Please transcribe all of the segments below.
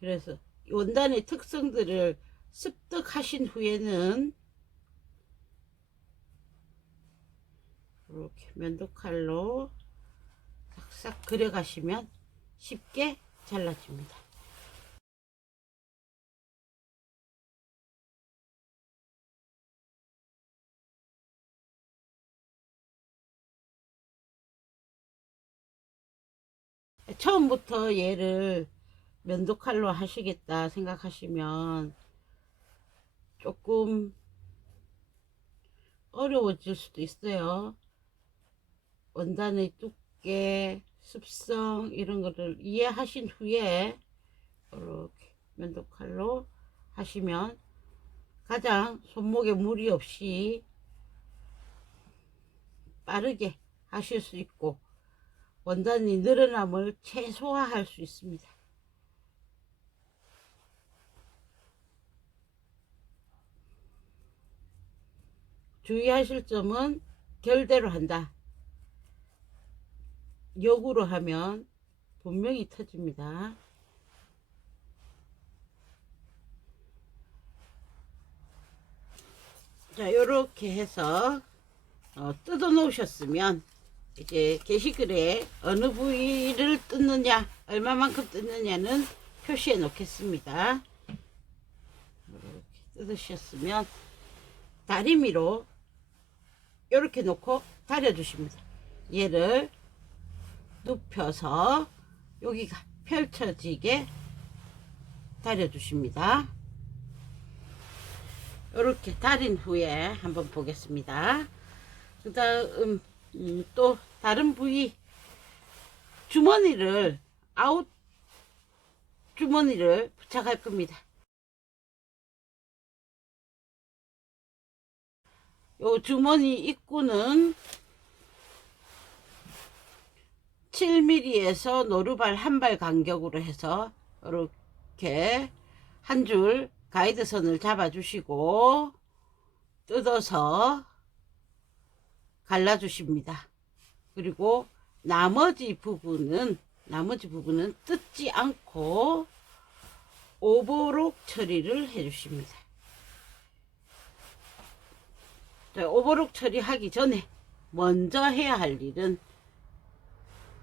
그래서 원단의 특성들을 습득하신 후에는 이렇게 면도칼로 싹싹 그려 가시면 쉽게 잘라집니다. 처음부터 얘를 면도칼로 하시겠다 생각하시면 조금 어려워질 수도 있어요. 원단의 두께, 습성 이런 거를 이해하신 후에 이렇게 면도칼로 하시면 가장 손목에 무리 없이 빠르게 하실 수 있고 원단이 늘어남을 최소화할 수 있습니다. 주의하실 점은 결대로 한다. 역으로 하면 분명히 터집니다. 자, 요렇게 해서 뜯어 놓으셨으면 이제 게시글에 어느 부위를 뜯느냐, 얼마만큼 뜯느냐는 표시해 놓겠습니다. 이렇게 뜯으셨으면 다리미로 이렇게 놓고 다려 주십니다. 얘를 눕혀서 여기가 펼쳐지게 다려 주십니다. 이렇게 다린 후에 한번 보겠습니다. 그 다음 또 다른 부위 주머니를 아웃 주머니를 부착할 겁니다. 요 주머니 입구는 7mm에서 노루발 한 발 간격으로 해서 이렇게 한 줄 가이드선을 잡아 주시고 뜯어서 갈라 주십니다. 그리고 나머지 부분은 뜯지 않고 오버록 처리를 해 주십니다. 오버록 처리하기 전에 먼저 해야 할 일은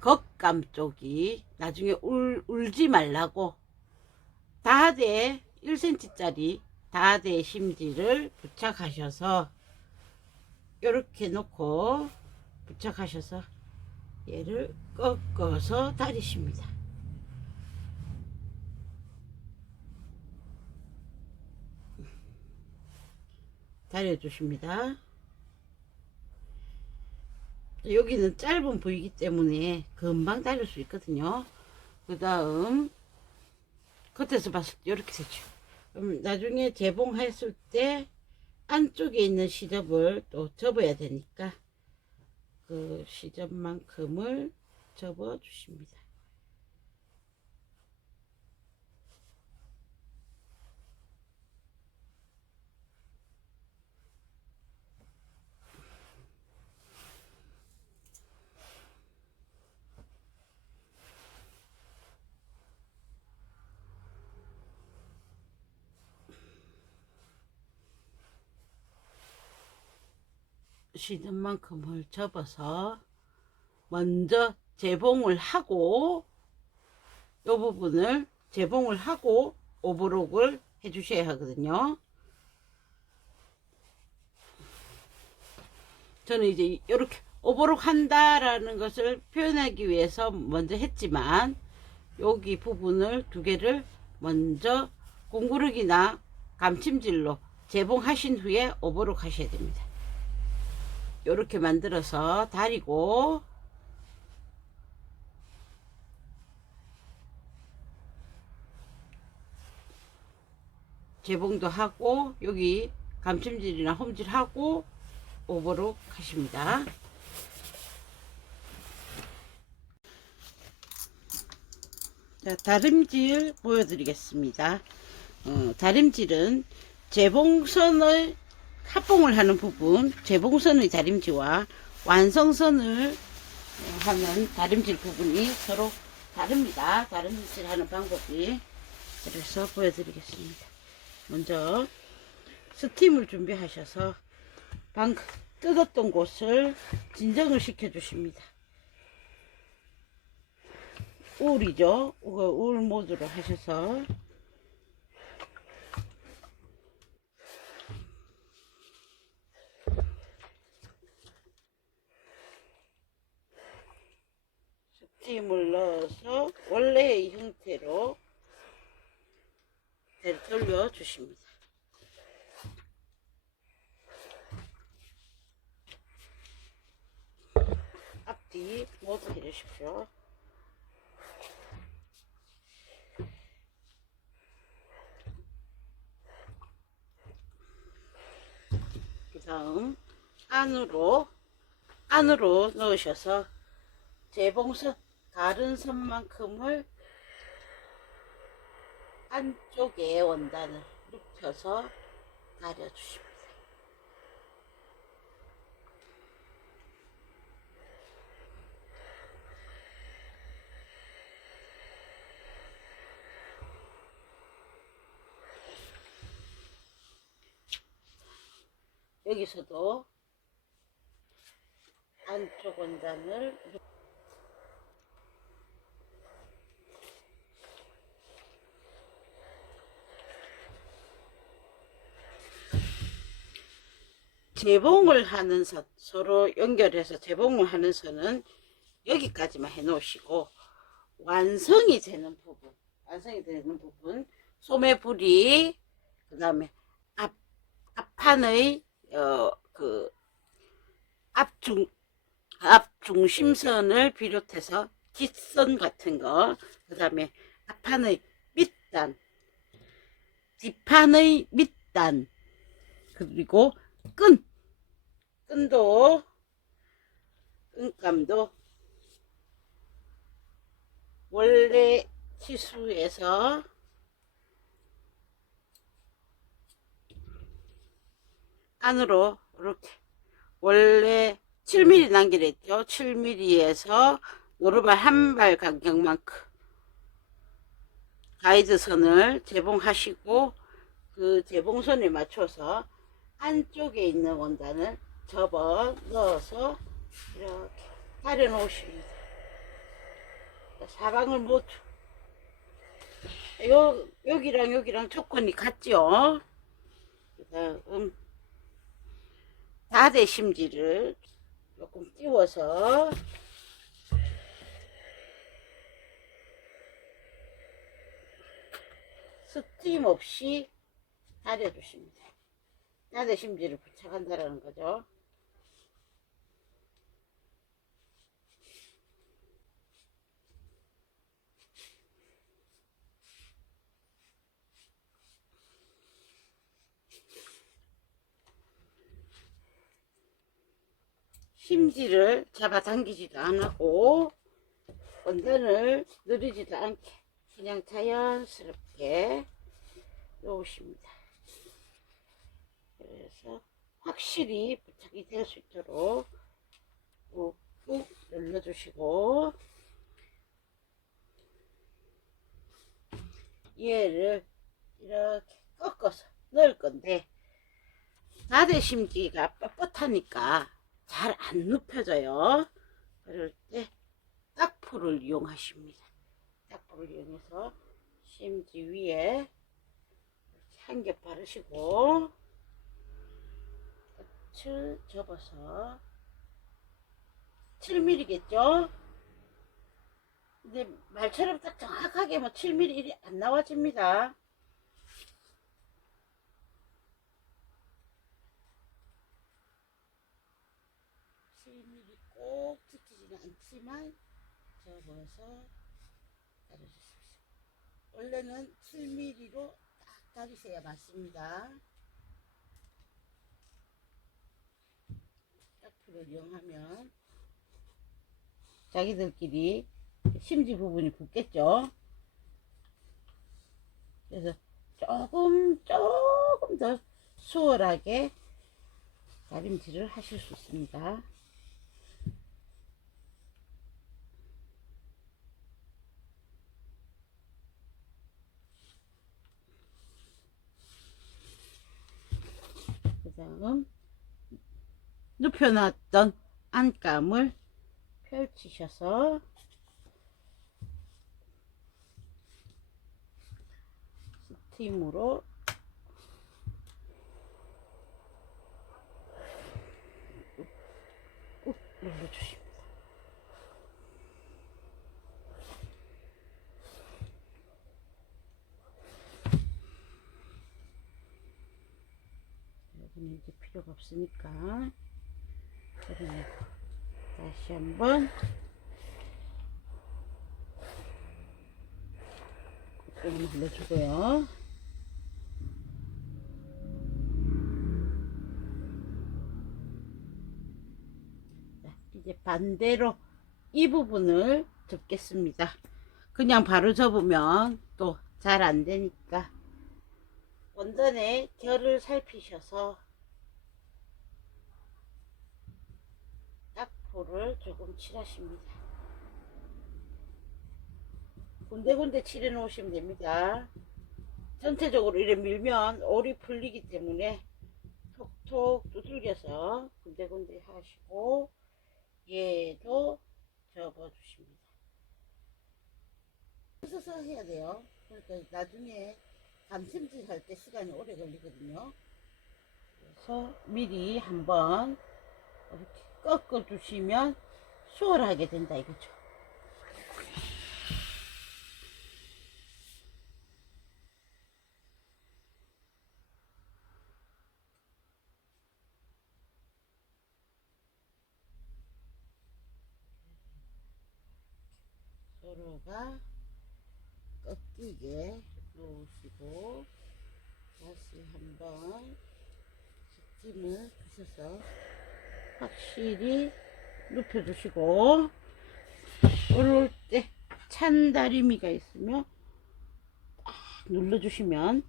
겉감 쪽이 나중에 울지 말라고 다대 1cm 짜리 다대 심지를 부착하셔서 이렇게 놓고 부착하셔서 얘를 꺾어서 다리십니다. 다려 주십니다. 여기는 짧은 부위이기 때문에 금방 다릴 수 있거든요. 그 다음 겉에서 봤을 때 이렇게 되죠. 그럼 나중에 재봉했을 때 안쪽에 있는 시접을 또 접어야 되니까 그 시접만큼을 접어 주십니다. 시접만큼을 접어서 먼저 재봉을 하고 이 부분을 재봉을 하고 오버록을 해 주셔야 하거든요. 저는 이제 이렇게 오버록 한다라는 것을 표현하기 위해서 먼저 했지만 여기 부분을 두 개를 먼저 공구르기나 감침질로 재봉하신 후에 오버록 하셔야 됩니다. 이렇게 만들어서 다리고 재봉도 하고 여기 감침질이나 홈질하고 오버록 하십니다. 자, 다림질 보여드리겠습니다. 다림질은 재봉선을 합봉을 하는 부분, 재봉선의 다림질과 완성선을 하는 다림질 부분이 서로 다릅니다. 다림질 하는 방법이. 그래서 보여드리겠습니다. 먼저 스팀을 준비하셔서 방금 뜯었던 곳을 진정을 시켜 주십니다. 우울이죠. 우울 모드로 하셔서 스팀을 넣어서 원래의 형태로 돌려 주십니다. 앞뒤 모두 해주십시오. 그 다음 안으로 넣으셔서 재봉선 가른 선만큼을 안쪽에 원단을 눕혀서 다려주십니다. 여기서도 안쪽 원단을 재봉을 하는 선, 서로 연결해서 재봉을 하는 선은 여기까지만 해 놓으시고 완성이 되는 부분 소매부리 그 다음에 앞판의 앞중심선을 비롯해서 깃선 같은 거, 그 다음에 앞판의 밑단, 뒷판의 밑단, 그리고 끈감도 원래 치수에서 안으로 이렇게 원래 7mm 남기랬죠. 7mm에서 노루발 한 발 간격만큼 가이드선을 재봉하시고 그 재봉선에 맞춰서 안쪽에 있는 원단을 접어 넣어서 이렇게 다려 놓으십니다. 사방을 모두 여기랑 조건이 같죠. 그 다음 다대심지를 조금 띄워서 스팀 없이 다려주십니다. 다대심지를 부착한다라는 거죠. 심지를 잡아당기지도 않고 원단을 누르지도 않게 그냥 자연스럽게 놓으십니다. 그래서 확실히 부착이 될 수 있도록 꾹꾹 눌러주시고 얘를 이렇게 꺾어서 넣을 건데 나대심지가 뻣뻣하니까 잘 안 눕혀져요. 그럴 때 딱풀을 이용하십니다. 딱풀을 이용해서 심지 위에 한 겹 바르시고 끝을 접어서 7mm겠죠? 근데 말처럼 딱 정확하게 뭐 7mm 안 나와집니다. 꼭 지키지는 않지만 접어서 다려주십시오. 원래는 7mm로 딱 다리셔야 맞습니다. 딱풀을 이용하면 자기들끼리 심지 부분이 붙겠죠. 그래서 조금 더 수월하게 다림질을 하실 수 있습니다. 다음 눕혀놨던 안감을 펼치셔서 스팀으로 꾹 눌러주십니다. 여기는 이제 필요가 없으니까 그리고 다시 한번 꾹 눌러주고요. 이제 반대로 이 부분을 접겠습니다. 그냥 바로 접으면 또 잘 안 되니까 원단의 결을 살피셔서 딱포를 조금 칠하십니다. 군데군데 칠해 놓으시면 됩니다. 전체적으로 이렇게 밀면 올이 풀리기 때문에 톡톡 두들겨서 군데군데 하시고 얘도 접어주십니다. 서서 해야 돼요. 그러니까 나중에 감침질 할 때 시간이 오래 걸리거든요. 그래서 미리 한번 이렇게 꺾어 주시면 수월하게 된다 이거죠. 서로가 꺾이게 놓으시고 다시 한번 스팀을 주셔서 확실히 눕혀 주시고 오를 때 찬 다리미가 있으면 딱 눌러 주시면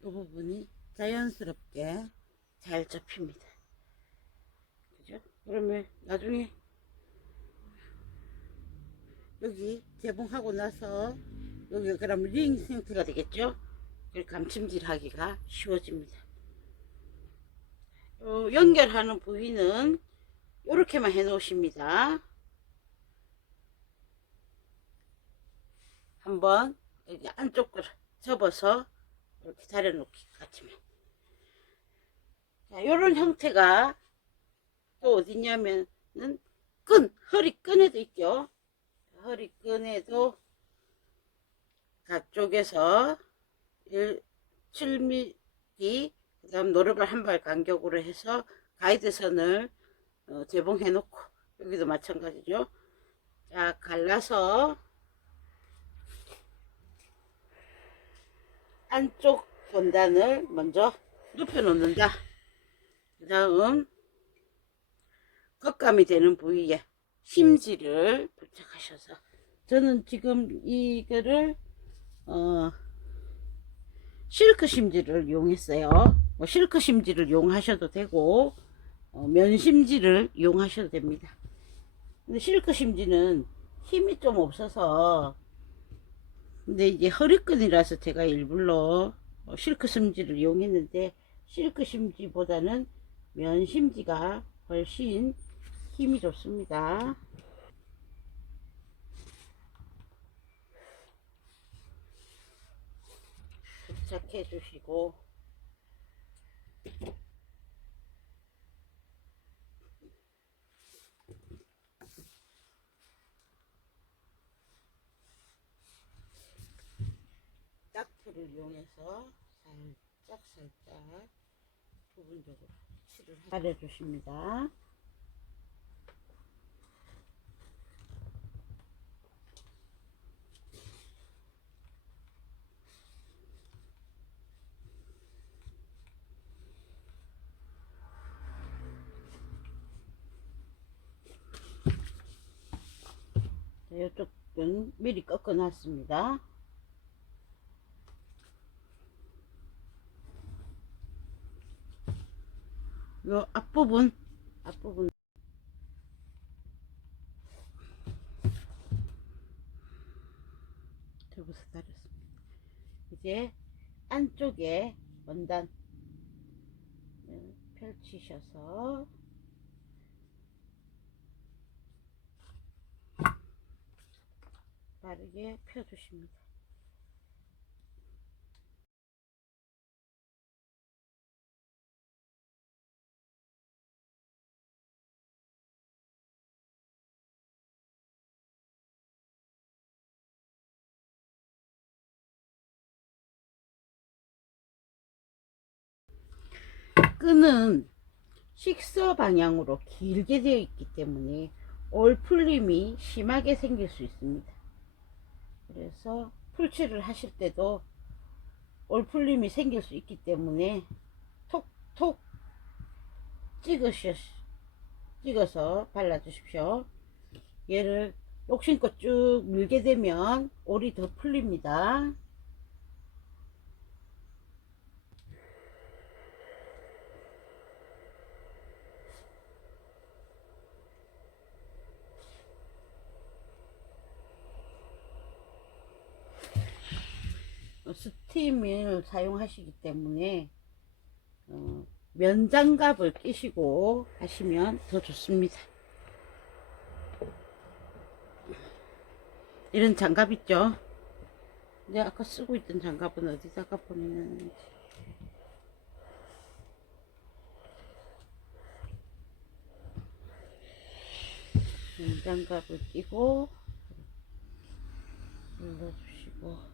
이 부분이 자연스럽게 잘 접힙니다. 그죠? 그러면 나중에 여기 재봉하고 나서 여기 그럼 링 형태가 되겠죠? 그리고 감침질 하기가 쉬워집니다. 연결하는 부위는 이렇게만 해 놓으십니다. 한번 여기 안쪽을 접어서 이렇게 다려 놓기 같으면 자, 요런 형태가 또 어디냐면은 허리끈에도 있죠. 허리끈에도 가쪽에서 7mm 그 다음 노루발 한 발 간격으로 해서 가이드선을 재봉해 놓고 여기도 마찬가지죠. 자, 갈라서 안쪽 원단을 먼저 눕혀 놓는다. 그 다음 겉감이 되는 부위에 심지를 부착하셔서 저는 지금 이거를 실크 심지를 이용했어요. 뭐 실크 심지를 이용하셔도 되고 면 심지를 이용하셔도 됩니다. 근데 실크 심지는 힘이 좀 없어서 근데 이제 허리끈이라서 제가 일부러 실크 심지를 이용했는데 실크 심지보다는 면 심지가 훨씬 힘이 좋습니다. 부착해 주시고 딱풀을 이용해서 살짝 부분적으로 칠을 해 주십니다. 이쪽은 미리 꺾어 놨습니다. 요 앞부분 이제 안쪽에 원단 펼치셔서 빠르게 펴주십니다. 끈은 식서 방향으로 길게 되어 있기 때문에 올풀림이 심하게 생길 수 있습니다. 그래서 풀칠을 하실 때도 올풀림이 생길 수 있기 때문에 톡톡 찍어서 발라주십시오. 얘를 욕심껏 쭉 밀게 되면 올이 더 풀립니다. 스팀을 사용하시기 때문에 면장갑을 끼시고 하시면 더 좋습니다. 이런 장갑 있죠? 내가 아까 쓰고 있던 장갑은 어디다가 보내놨는지. 면장갑을 끼고 눌러주시고